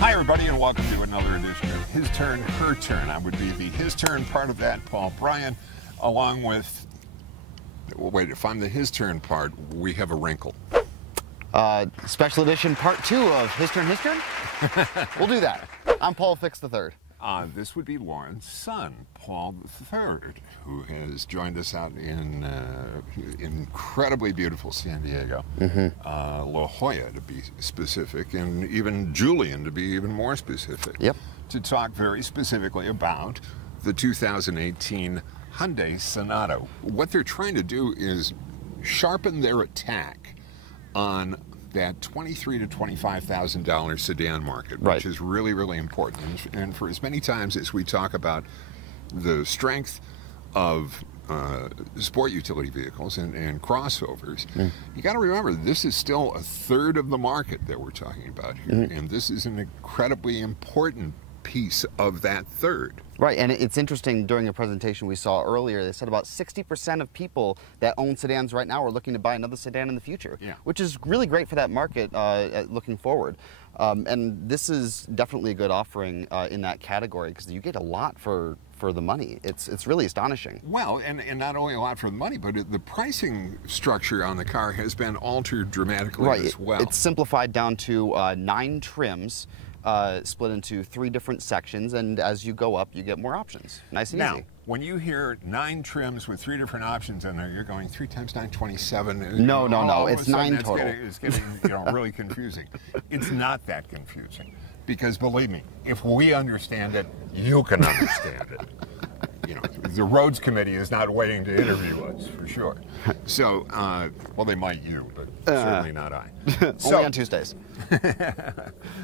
Hi everybody, and welcome to another edition of His Turn, Her Turn. I would be the His Turn part of that, Paul Bryan, along with, wait, if I'm the His Turn part, we have a wrinkle. Special edition part 2 of His Turn, His Turn? We'll do that. I'm Paul Fix III. This would be Lauren's son, Paul III, who has joined us out in incredibly beautiful San Diego, La Jolla to be specific, and even Julian to be even more specific, to talk very specifically about the 2018 Hyundai Sonata. What they're trying to do is sharpen their attack on that $23,000 to $25,000 sedan market, which is really, really important. And for as many times as we talk about the strength of sport utility vehicles and crossovers, you got to remember this is still a third of the market that we're talking about here, and this is an incredibly important piece of that third. Right, and it's interesting, during a presentation we saw earlier, they said about 60% of people that own sedans right now are looking to buy another sedan in the future, which is really great for that market looking forward. And this is definitely a good offering in that category, because you get a lot for the money. It's really astonishing. Well, and not only a lot for the money, but the pricing structure on the car has been altered dramatically as well. It's simplified down to 9 trims, split into 3 different sections, and as you go up, you get more options. Nice and easy. Now, when you hear 9 trims with 3 different options in there, you're going 3 times 9, 27. No, it's 9 total. It's getting really confusing. It's not that confusing, because believe me, if we understand it, you can understand it. The roads committee is not waiting to interview us, for sure. So, well, they might you, but certainly not I. Only on Tuesdays.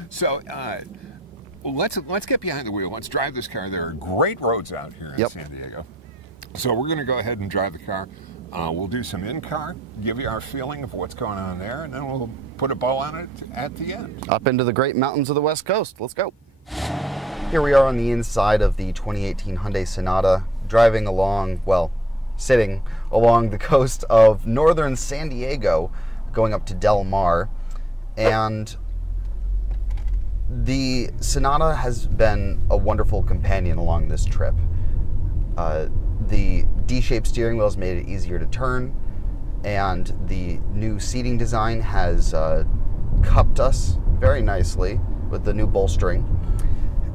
So, let's get behind the wheel. Let's drive this car. There are great roads out here in San Diego. So we're going to go ahead and drive the car. We'll do some in-car, give you our feeling of what's going on there, and then we'll put a bow on it at the end. Up into the great mountains of the West Coast. Let's go. Here we are on the inside of the 2018 Hyundai Sonata, driving along, well, sitting along the coast of northern San Diego, going up to Del Mar. And the Sonata has been a wonderful companion along this trip. The D-shaped steering wheel has made it easier to turn, and the new seating design has cupped us very nicely with the new bolstering.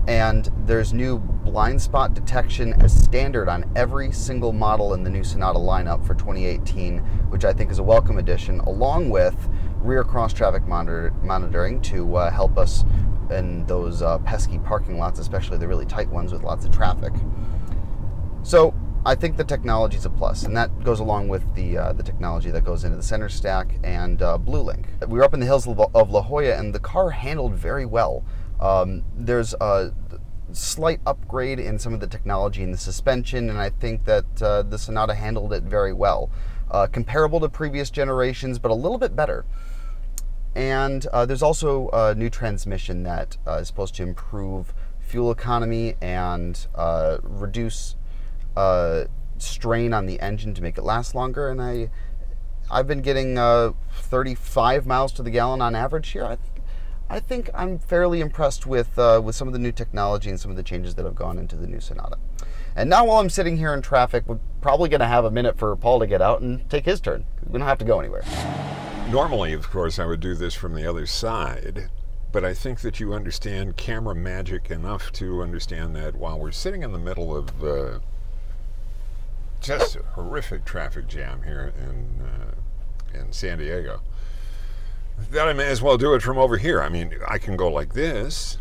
And there's new blind spot detection as standard on every single model in the new Sonata lineup for 2018, which I think is a welcome addition, along with rear cross-traffic monitoring to help us in those pesky parking lots, especially the really tight ones with lots of traffic. So I think the technology is a plus, and that goes along with the technology that goes into the center stack and Blue Link. We were up in the hills of La Jolla, and the car handled very well. There's a slight upgrade in some of the technology in the suspension, and I think that the Sonata handled it very well. Comparable to previous generations, but a little bit better. And there's also a new transmission that is supposed to improve fuel economy and reduce strain on the engine to make it last longer. And I've been getting 35 miles to the gallon on average here. I think I'm fairly impressed with some of the new technology and some of the changes that have gone into the new Sonata. And now, while I'm sitting here in traffic, we're probably going to have a minute for Paul to get out and take his turn. We don't have to go anywhere. Normally, of course, I would do this from the other side, but I think that you understand camera magic enough to understand that while we're sitting in the middle of just a horrific traffic jam here in San Diego, that I may as well do it from over here. I mean, I can go like this,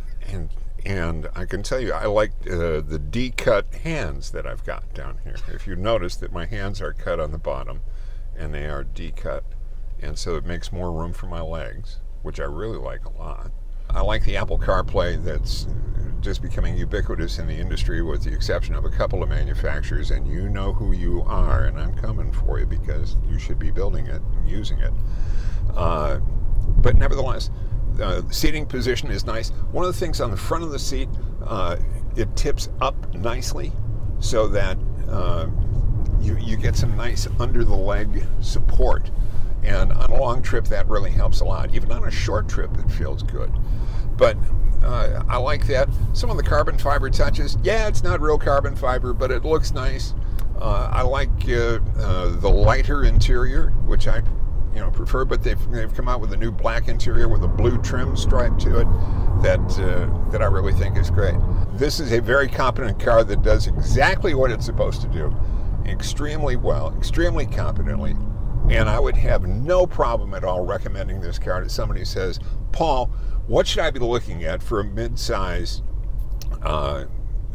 and I can tell you, I like the D-cut hands that I've got down here. If you notice that my hands are cut on the bottom, and they are D-cut, and so it makes more room for my legs, which I really like a lot. I like the Apple CarPlay that's just becoming ubiquitous in the industry, with the exception of a couple of manufacturers, and you know who you are, and I'm coming for you because you should be building it and using it. But nevertheless, the seating position is nice. One of the things on the front of the seat, it tips up nicely so that you get some nice under the leg support. And on a long trip, that really helps a lot. Even on a short trip, it feels good. But I like that. Some of the carbon fiber touches. Yeah, it's not real carbon fiber, but it looks nice. I like the lighter interior, which I prefer, but they've come out with a new black interior with a blue trim stripe to it that I really think is great. This is a very competent car that does exactly what it's supposed to do, extremely well, extremely competently, and I would have no problem at all recommending this car to somebody who says, Paul, what should I be looking at for a mid-size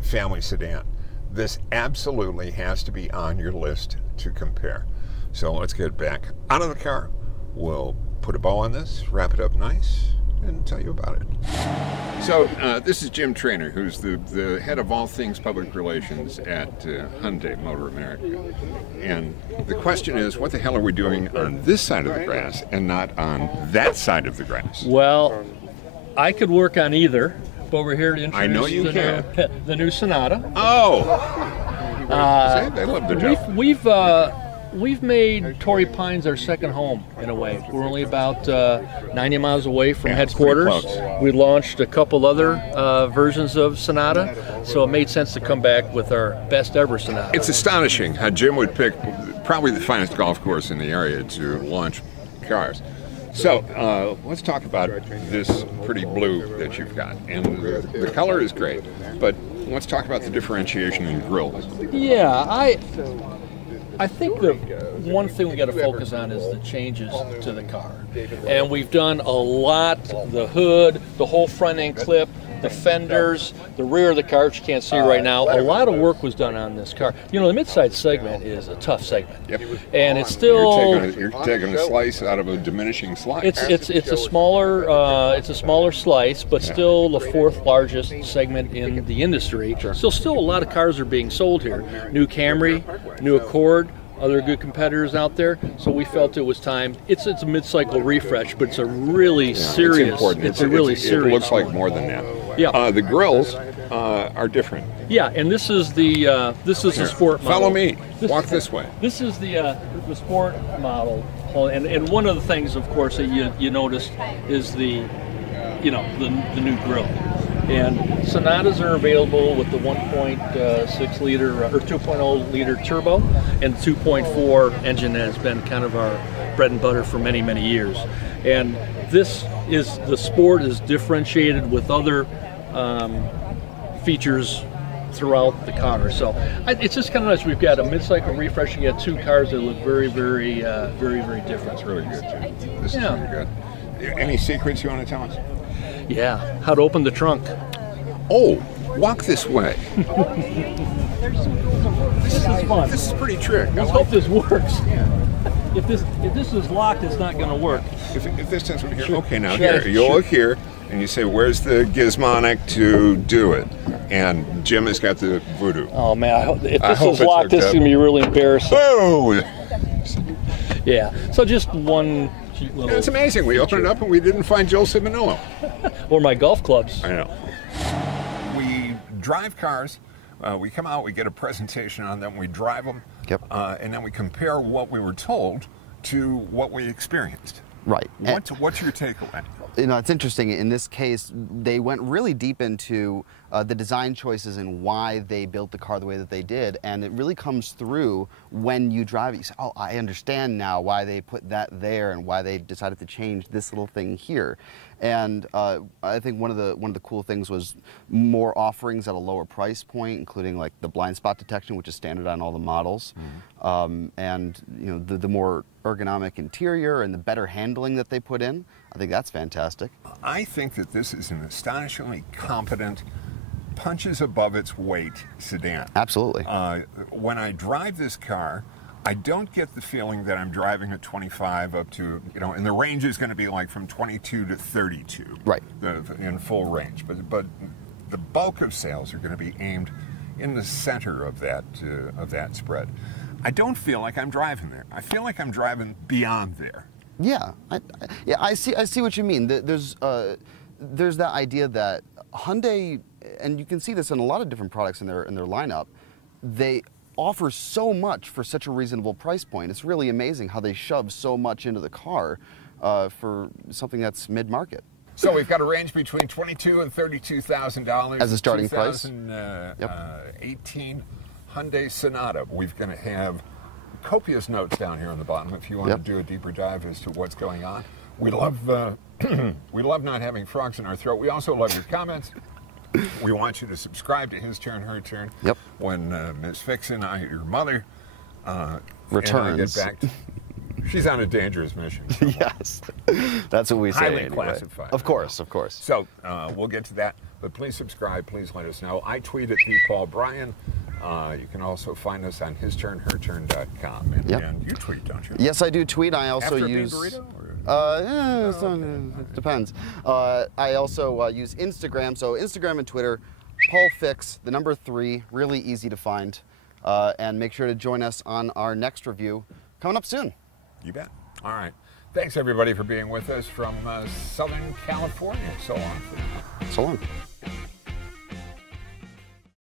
family sedan? This absolutely has to be on your list to compare. So let's get back out of the car. We'll put a bow on this, wrap it up nice, and tell you about it. So this is Jim Traynor, who's the head of all things public relations at Hyundai Motor America. And the question is, what the hell are we doing on this side of the grass and not on that side of the grass? Well, I could work on either, but we're here to introduce I know you the new Sonata. Oh! See, they love the job. We've made Torrey Pines our second home, in a way. We're only about 90 miles away from headquarters. We launched a couple other versions of Sonata, so it made sense to come back with our best ever Sonata. It's astonishing how Jim would pick probably the finest golf course in the area to launch cars. So let's talk about this pretty blue that you've got. And the color is great, but let's talk about the differentiation in grills. Yeah, I think the one thing we got to focus on is the changes to the car. And we've done a lot, the hood, the whole front end clip, the fenders, the rear of the car, which you can't see right now. A lot of work was done on this car. You know, the midsize segment is a tough segment. Yep. And it's still... You're taking a slice out of a diminishing slice. It's a smaller slice, but still the fourth largest segment in the industry. So still a lot of cars are being sold here. New Camry, new Accord, other good competitors out there. So we felt it was time. It's a mid-cycle refresh, but it's a really serious. It's important. Serious. It looks like more than that. Yeah. The grills are different. Yeah, and this is the sport model. Follow me. Walk this way. This is the sport model, and one of the things, of course, that you noticed is the new grille. And Sonatas are available with the 1.6 liter or 2.0 liter turbo and 2.4 engine that has been kind of our bread and butter for many, many years. And the sport is differentiated with other features throughout the car. So it's just kind of nice. We've got a mid-cycle refresh. You got two cars that look very, very, very, very different. That's really good too. This is really good. Any secrets you want to tell us? Yeah, how to open the trunk. Oh, walk this way. This is fun. This is pretty trick. Let's hope this works. If this is locked, it's not going to work. If this doesn't work here, okay, now here, you look here and you say, where's the gizmonic to do it? And Jim has got the voodoo. Oh man, if this is locked, this is going to be really embarrassing. Oh! Yeah, so just one cute little... It's amazing. We opened it up and we didn't find Joe Simonillo. Or my golf clubs. I know. We drive cars. We come out, we get a presentation on them, we drive them, and then we compare what we were told to what we experienced. Right. What's your takeaway? You know, it's interesting. In this case, they went really deep into the design choices and why they built the car the way that they did, and it really comes through when you drive it. You say, oh, I understand now why they put that there and why they decided to change this little thing here. And I think one of the cool things was more offerings at a lower price point, including like the blind spot detection, which is standard on all the models, and you know the more ergonomic interior and the better handling that they put in. I think that's fantastic. I think that this is an astonishingly competent, punches above its weight sedan. Absolutely. When I drive this car, I don't get the feeling that I'm driving at 25 up to, and the range is going to be like from 22 to 32. Right. In full range. But the bulk of sales are going to be aimed in the center of that spread. I don't feel like I'm driving there. I feel like I'm driving beyond there. Yeah, I see what you mean. There's that idea that Hyundai, and you can see this in a lot of different products in their lineup, they offer so much for such a reasonable price point. It's really amazing how they shove so much into the car for something that's mid-market. So we've got a range between $22,000 and $32,000 as a starting price. 2018 Hyundai Sonata. We're going to have copious notes down here on the bottom if you want to do a deeper dive as to what's going on. We love we love not having frogs in our throat. We also love your comments. We want you to subscribe to His Turn, Her Turn. Yep. When Ms. Fixin, your mother, returns. And I get back she's on a dangerous mission. Yes, that's what we say. Highly anyway. classified. Of course, of course. So we'll get to that, but please subscribe. Please let us know. I tweet at @PaulBryan. You can also find us on histurnherturn.com. And you tweet, don't you? Yes, I do tweet. I also After use. a bean burrito? It depends. I also use Instagram. So Instagram and Twitter, Paul Fix, the number 3, really easy to find. And make sure to join us on our next review coming up soon. You bet. All right. Thanks, everybody, for being with us from Southern California. So long. So long.